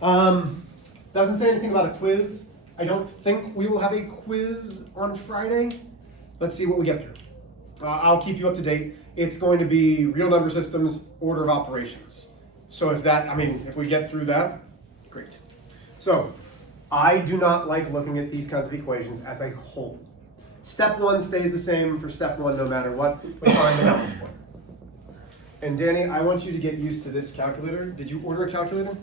Doesn't say anything about a quiz. I don't think we will have a quiz on Friday. Let's see what we get through. I'll keep you up to date. It's going to be real number systems, order of operations. So if we get through that, great. So I do not like looking at these kinds of equations as a whole. Step one stays the same for step one no matter what. We find the balance point. And Danny, I want you to get used to this calculator. Did you order a calculator?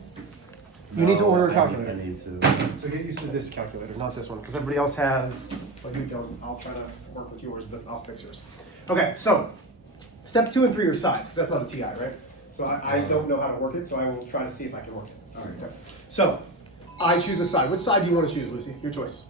You need to order a calculator. I need to. So get used to this calculator, not this one, because everybody else has, well, you don't. I'll try to work with yours, but I'll fix yours. Okay, so step 2 and 3 are sides, because that's not a TI, right? So I don't know how to work it, so I will try to see if I can work it. All right. Okay. So I choose a side. Which side do you want to choose, Lucy? Your choice.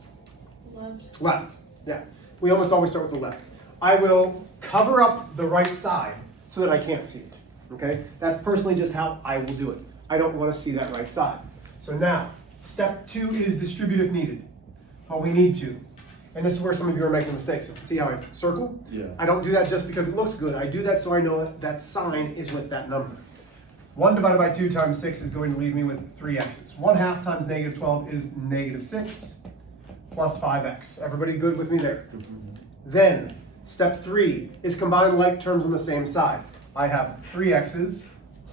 Left. Left. Yeah. We almost always start with the left. I will cover up the right side so that I can't see it. Okay? That's personally just how I will do it. I don't want to see that right side. So now, step 2 is distributive needed. Well, we need to. And this is where some of you are making mistakes. So see how I circle? Yeah. I don't do that just because it looks good. I do that so I know that sign is with that number. 1 divided by 2 times 6 is going to leave me with 3 x's. 1/2 times negative 12 is negative 6 plus 5x. Everybody good with me there? Then, step 3 is combine like terms on the same side. I have 3 x's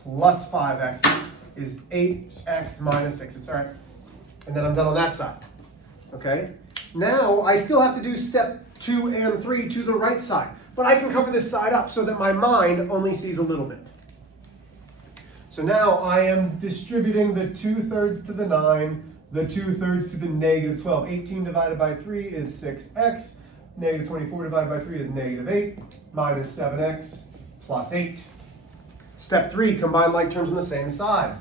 plus 5 x's is 8x minus 6. It's all right. And then I'm done on that side. Okay? Now, I still have to do step 2 and 3 to the right side. But I can cover this side up so that my mind only sees a little bit. So now I am distributing the 2/3 to the 9, the 2/3 to the negative 12. 18 divided by 3 is 6x. Negative 24 divided by 3 is negative 8 minus 7x plus 8. Step 3, combine like terms on the same side.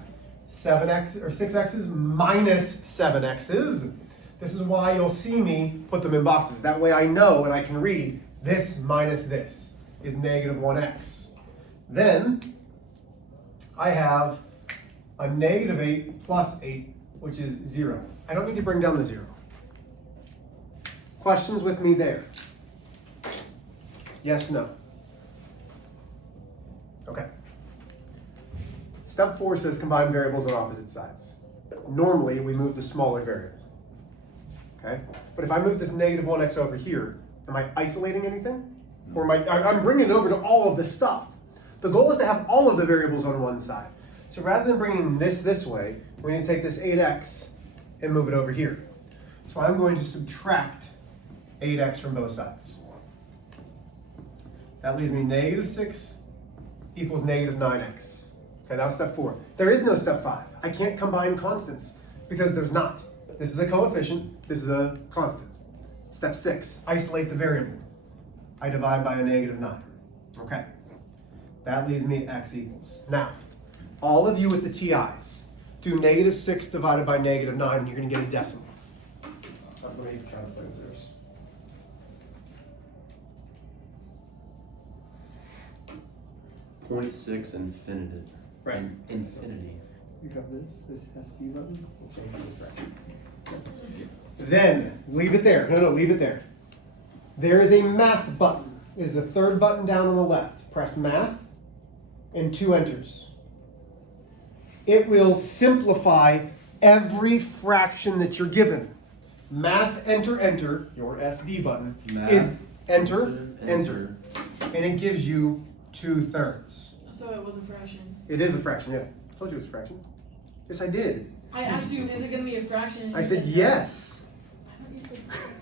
7x or 6x's minus 7x's. This is why you'll see me put them in boxes. That way I know and I can read this minus this is negative 1x. Then I have a negative 8 plus 8, which is 0. I don't need to bring down the 0. Questions with me there? Yes, no? Okay. Step 4 says combine variables on opposite sides. Normally, we move the smaller variable. Okay? But if I move this negative 1x over here, am I isolating anything? Or I'm bringing it over to all of the stuff. The goal is to have all of the variables on one side. So rather than bringing this way, we need to take this 8x and move it over here. So I'm going to subtract 8x from both sides. That leaves me negative 6 equals negative 9x. Okay, that's step 4. There is no step 5. I can't combine constants because there's not. This is a coefficient, this is a constant. Step 6, isolate the variable. I divide by a negative 9. Okay. That leaves me x equals. Now, all of you with the TIs, do negative 6 divided by negative 9, and you're going to get a decimal. I'm going to try to play with this. .6 infinitive. Right. Infinity. You have this SD button. We'll change the fractions. Then, leave it there. No, leave it there. There is a math button. It is the 3rd button down on the left. Press math and 2 enters. It will simplify every fraction that you're given. Math, enter, your SD button, Math, is enter, enter, and it gives you 2/3. So it was a fraction. It is a fraction, yeah. I told you it was a fraction. Yes, I did. I asked you, is it going to be a fraction? And I you said no. yes. I thought you said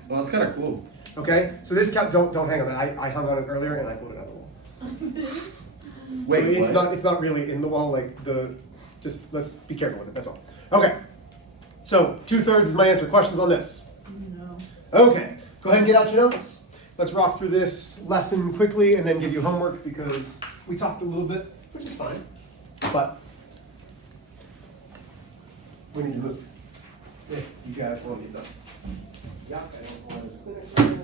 Well, that's kind of cool. Okay, so this don't hang on that. I hung on it earlier and I put it on the wall. this. Wait, so what? it's not really in the wall. Just let's be careful with it. That's all. Okay. So 2/3 is my answer. Questions on this? No. Okay. Go ahead and get out your notes. Let's rock through this lesson quickly and then give you homework because we talked a little bit, which is fine, but we need to move. If you guys want me to. Yeah, I don't want to Kleenex right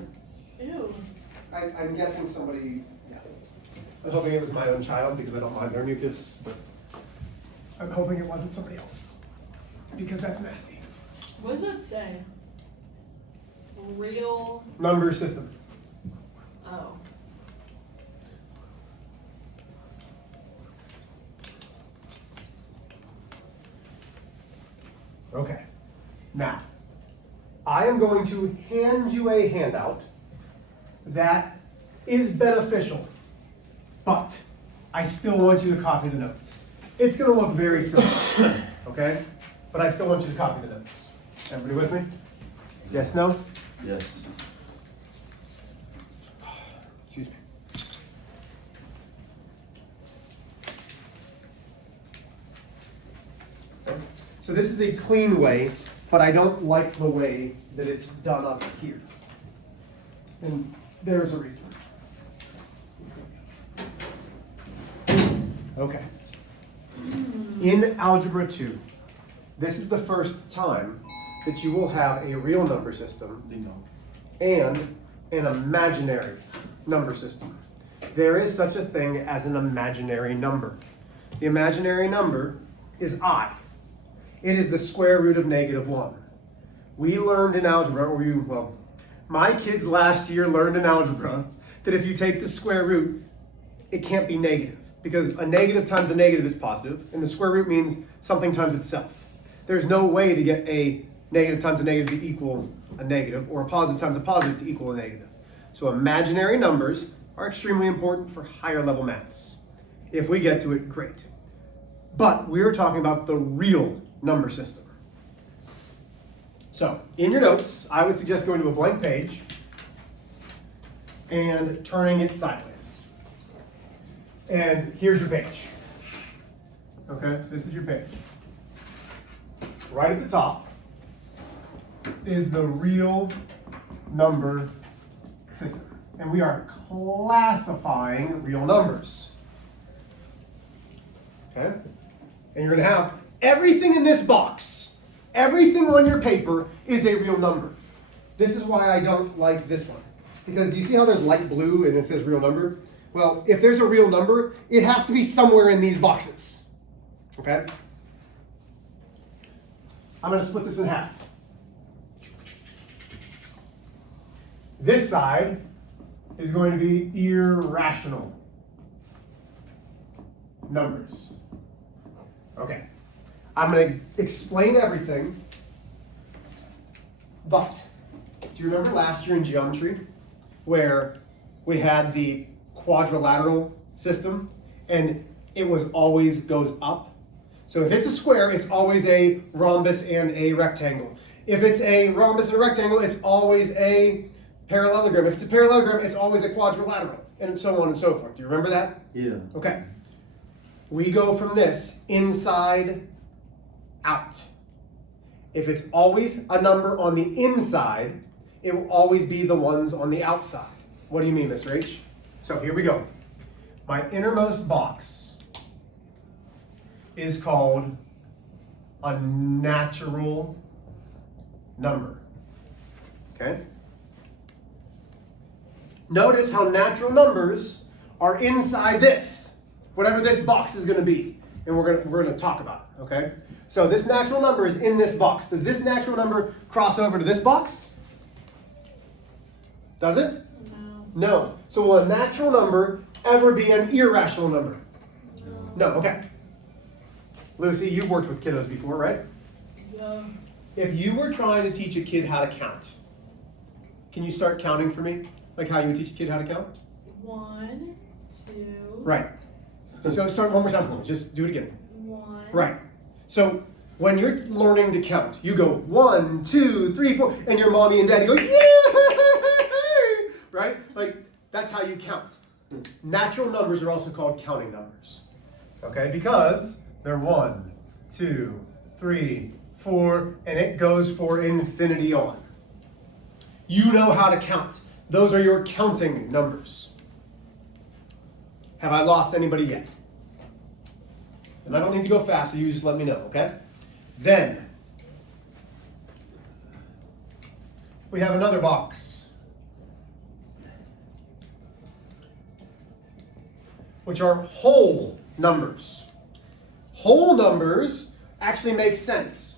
here. Ew. I'm guessing somebody, yeah. I'm hoping it was my own child because I don't mind their mucus, but I'm hoping it wasn't somebody else because that's nasty. What does that say? Real. Number system. Oh. Okay. Now, I am going to hand you a handout that is beneficial, but I still want you to copy the notes. It's going to look very similar, okay? But I still want you to copy the notes. Everybody with me? Yes, no? Yes. Excuse me. So this is a clean way, but I don't like the way that it's done up here. And there's a reason. Okay. In Algebra 2, this is the first time that you will have a real number system Bingo. and an imaginary number system. There is such a thing as an imaginary number. The imaginary number is I. It is the square root of -1. We learned in algebra, my kids last year learned in algebra that if you take the square root, it can't be negative, because a negative times a negative is positive, and the square root means something times itself. There's no way to get a negative times a negative to equal a negative, or a positive times a positive to equal a negative. So imaginary numbers are extremely important for higher level maths. If we get to it, great. But we're talking about the real number system. So in your notes, I would suggest going to a blank page and turning it sideways. And here's your page. Okay, this is your page. Right at the top is the real number system. And we are classifying real numbers. Okay? And you're going to have everything in this box, everything on your paper is a real number. This is why I don't like this one. Because do you see how there's light blue and it says real number? Well, if there's a real number, it has to be somewhere in these boxes. Okay? I'm going to split this in half. This side is going to be irrational numbers. Okay. I'm going to explain everything, but do you remember last year in geometry where we had the quadrilateral system and it was always goes up? So if it's a square, it's always a rhombus and a rectangle. If it's a rhombus and a rectangle, it's always a parallelogram. If it's a parallelogram, it's always a quadrilateral, and so on and so forth. Do you remember that? Yeah. Okay. We go from this inside out. If it's always a number on the inside, it will always be the ones on the outside. What do you mean, Mr. H? So here we go. My innermost box is called a natural number. Okay? Notice how natural numbers are inside this, whatever this box is going to be. And we're going to talk about it, okay? So this natural number is in this box. Does this natural number cross over to this box? Does it? No. No. So will a natural number ever be an irrational number? No, okay. Lucy, you've worked with kiddos before, right? Yeah. If you were trying to teach a kid how to count, can you start counting for me? Like how you would teach a kid how to count? 1, 2. Right. So start one more time for me. Just do it again. 1. Right. So when you're learning to count, you go 1, 2, 3, 4, and your mommy and daddy go, yeah! Right? Like that's how you count. Natural numbers are also called counting numbers. Okay? Because they're 1, 2, 3, 4, and it goes for infinity on. You know how to count. Those are your counting numbers. Have I lost anybody yet? And I don't need to go fast, so you just let me know, okay? Then, we have another box, which are whole numbers. Whole numbers actually make sense,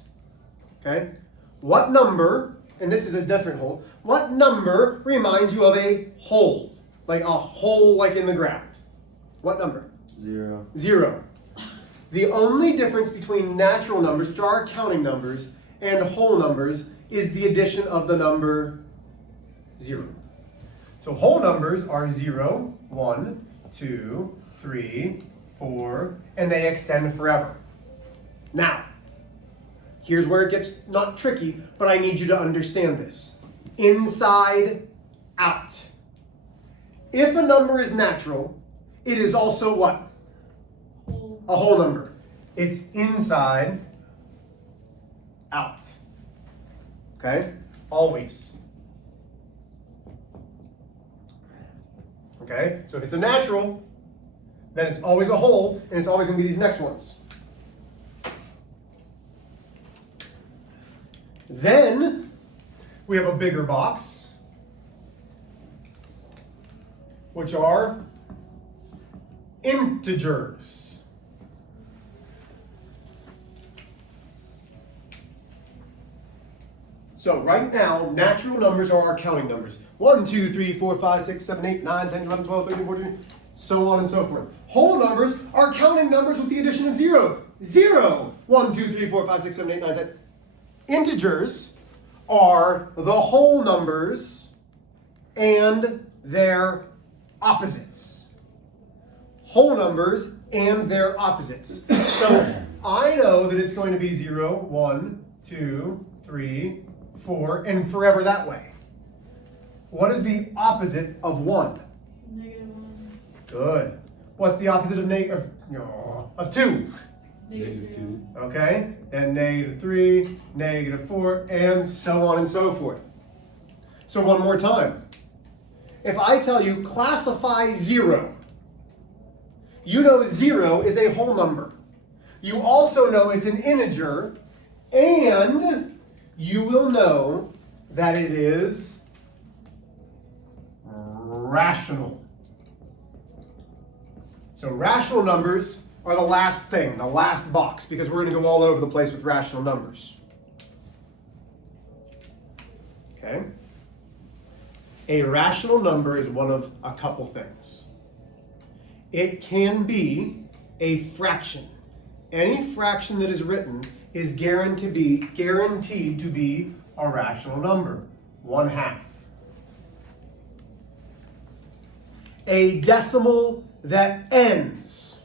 okay? What number, and this is a different whole, what number reminds you of a hole? Like a hole like in the ground. What number? 0. 0. The only difference between natural numbers, which are counting numbers, and whole numbers is the addition of the number 0. So whole numbers are 0, 1, 2, 3, 4, and they extend forever. Now, here's where it gets not tricky, but I need you to understand this. Inside, out. If a number is natural, it is also what? Whole. A whole number. It's inside, out. Okay? Always. Okay? So if it's a natural, then it's always a whole, and it's always going to be these next ones. Then we have a bigger box, which are integers. So right now, natural numbers are our counting numbers. 1, 2, 3, 4, 5, 6, 7, 8, 9, 10, 11, 12, 13, 14, so on and so forth. Whole numbers are counting numbers with the addition of 0. 0. 1, 2, 3, 4, 5, 6, 7, 8, 9, 10. Integers are the whole numbers and their opposites. Whole numbers and their opposites. So I know that it's going to be 0, 1, 2, 3, 4, and forever that way. What is the opposite of 1? -1. Good. What's the opposite of of 2? -2. Okay, and -3, -4, and so on and so forth. So one more time. If I tell you classify 0, you know 0 is a whole number. You also know it's an integer, and you will know that it is rational. So rational numbers are the last thing, the last box, because we're going to go all over the place with rational numbers. Okay? A rational number is one of a couple things. It can be a fraction. Any fraction that is written is guaranteed to be a rational number. 1/2. A decimal that ends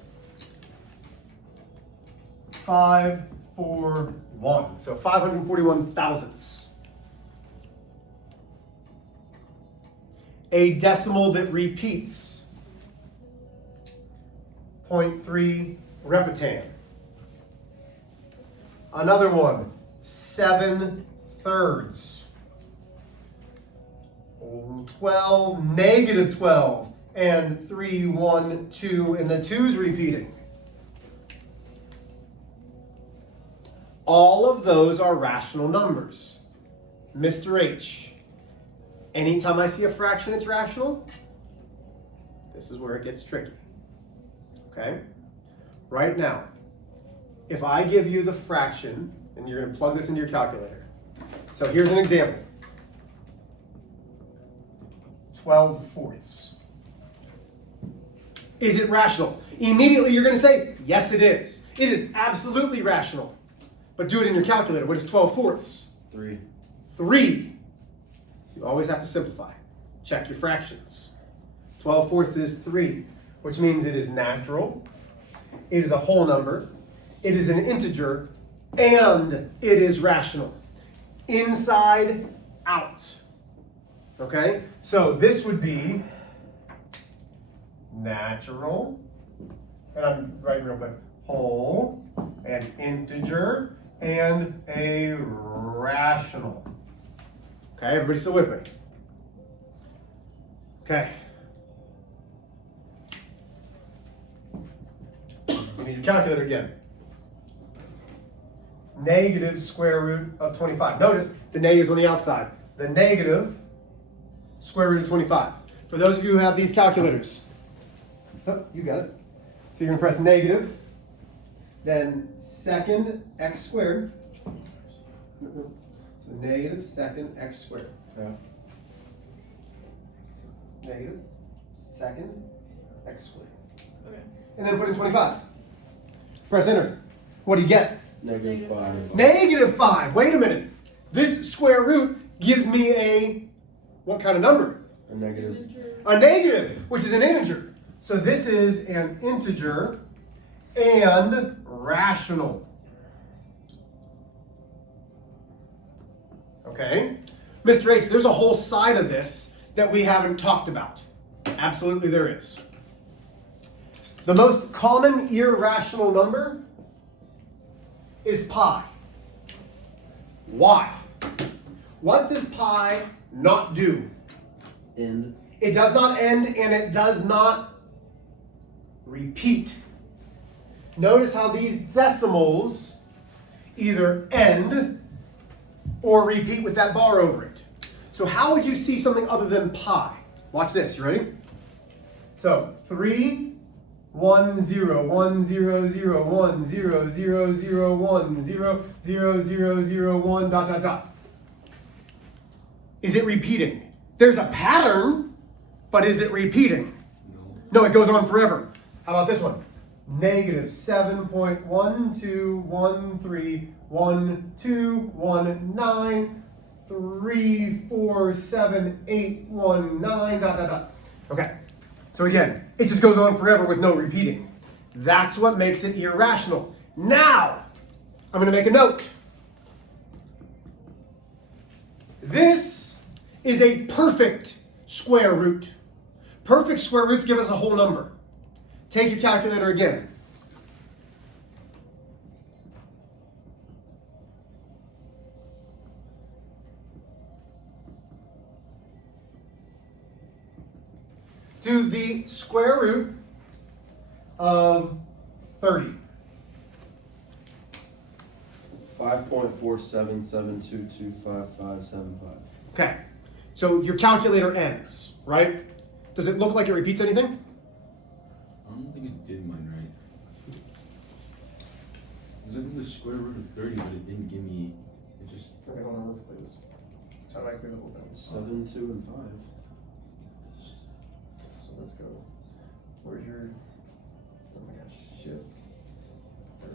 541. So 541 thousandths. A decimal that repeats 0.3 repetan. Another one, 7/3. 12, -12, and 3, 1, 2, and the 2's repeating. All of those are rational numbers. Mr. H, anytime I see a fraction it's rational, this is where it gets tricky. Okay? Right now, if I give you the fraction, and you're going to plug this into your calculator. So here's an example. 12/4. Is it rational? Immediately you're going to say, yes it is. It is absolutely rational. But do it in your calculator. What is 12/4? 3. 3. You always have to simplify. Check your fractions. 12/4 is 3, which means it is natural, it is a whole number, it is an integer, and it is rational. Inside, out. Okay? So this would be natural, and I'm writing real quick, whole, and integer, and a rational. Okay, everybody still with me? Okay. You need your calculator again. Negative square root of 25. Notice the negative's on the outside. The negative square root of 25. For those of you who have these calculators, oh, you got it. So you're going to press negative, then second x squared. So negative second x squared. Yeah. Negative second x squared. Okay. And then put in 25. Press enter. What do you get? -5. Negative 5. Wait a minute. This square root gives me a, what kind of number? A negative. Integer. A negative, which is an integer. So this is an integer and rational. Okay? Mr. H, there's a whole side of this that we haven't talked about. Absolutely there is. The most common irrational number is pi. Why? What does pi not do? End. It does not end and it does not repeat. Notice how these decimals either end or repeat with that bar over it. So how would you see something other than pi? Watch this, you ready? So 3, 1, 0, 1, 0, 0, 1, 0, 0, 0, 1, 0, 0, 0, 0, 1, dot, dot, dot. Is it repeating? There's a pattern, but is it repeating? No. No, it goes on forever. How about this one? Negative 7.12131219 3478819 dot dot dot. Okay. So again, it just goes on forever with no repeating. That's what makes it irrational. Now, I'm going to make a note. This is a perfect square root. Perfect square roots give us a whole number. Take your calculator again. Do the square root of 30. 5.4772255575. Okay, so your calculator ends, right? Does it look like it repeats anything? I don't think it did mine right. It was in the square root of 30, but it didn't give me. It just. Okay, hold on, let's clear this. How do I clear the whole thing? 7, 2, and 5. So let's go. Where's your? Oh my gosh, shift. 30.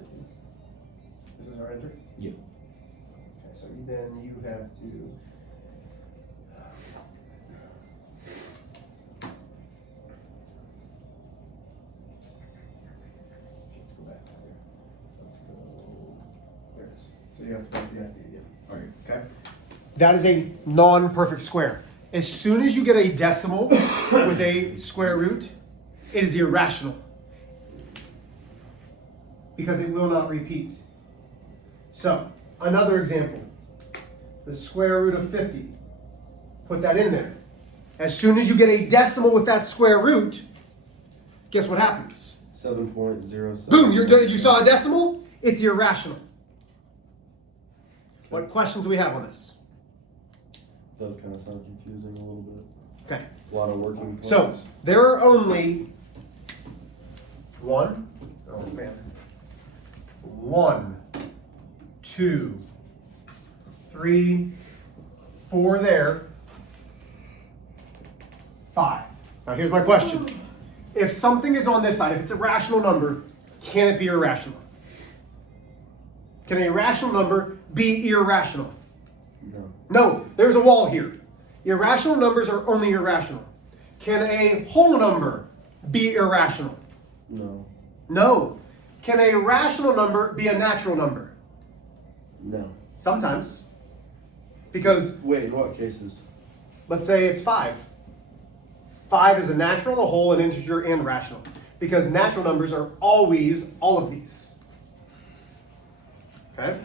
This is our enter? Yeah. Okay, so then you have to. Let's go back there. So let's go. There it is. So you have to make the SD again. Alright. Okay? That is a non-perfect square. As soon as you get a decimal with a square root, it is irrational. Because it will not repeat. So, another example. The square root of 50. Put that in there. As soon as you get a decimal with that square root, guess what happens? 7.07. Boom! You saw a decimal? It's irrational. What questions do we have on this? Does kind of sound confusing a little bit. Okay. A lot of working points. So, there are only 1, 2, 3, 4 there, 5. Now here's my question. If something is on this side, if it's a rational number, can it be irrational? Can a rational number be irrational? No. No, there's a wall here. Irrational numbers are only irrational. Can a whole number be irrational? No. No. Can a rational number be a natural number? No. Sometimes. Because, Wait, in what cases? let's say it's 5. 5 is a natural, a whole, an integer, and rational. Because natural numbers are always all of these. Okay?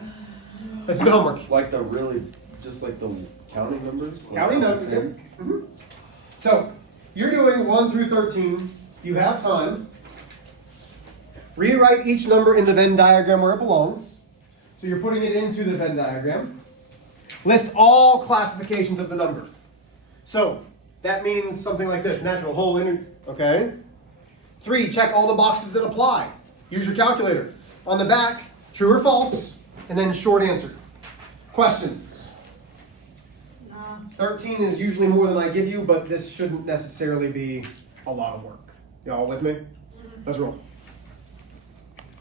Let's do the homework. Like the really, just like the counting numbers? Like Counting up to numbers. 10? Mhm. So, you're doing 1 through 13. You have time. Rewrite each number in the Venn diagram where it belongs. So you're putting it into the Venn diagram. List all classifications of the number. So, that means something like this. Natural, whole, integer. Okay? 3, check all the boxes that apply. Use your calculator. On the back, true or false, and then short answer. Questions? Nah. 13 is usually more than I give you, but this shouldn't necessarily be a lot of work. Y'all with me? Let's roll.